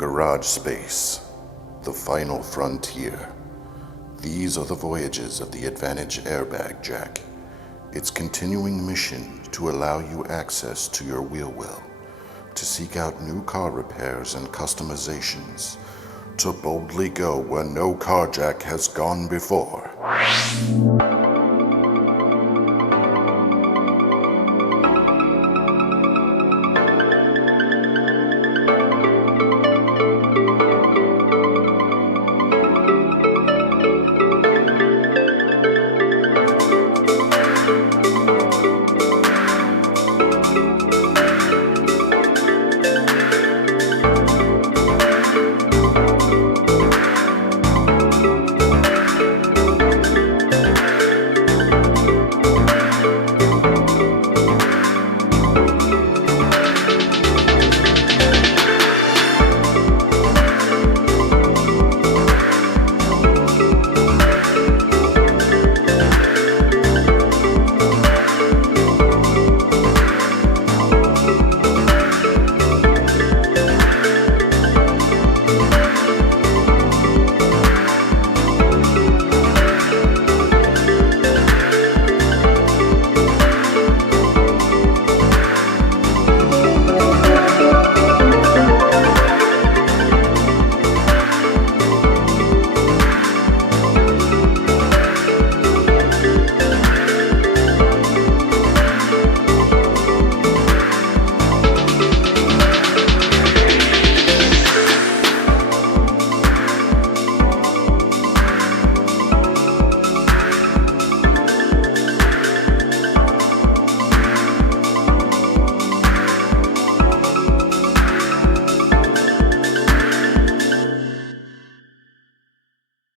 garage space, the final frontier. These are the voyages of the Advantage Airbag Jack. Its continuing mission to allow you access to your wheel well, to seek out new car repairs and customizations, to boldly go where no carjack has gone before.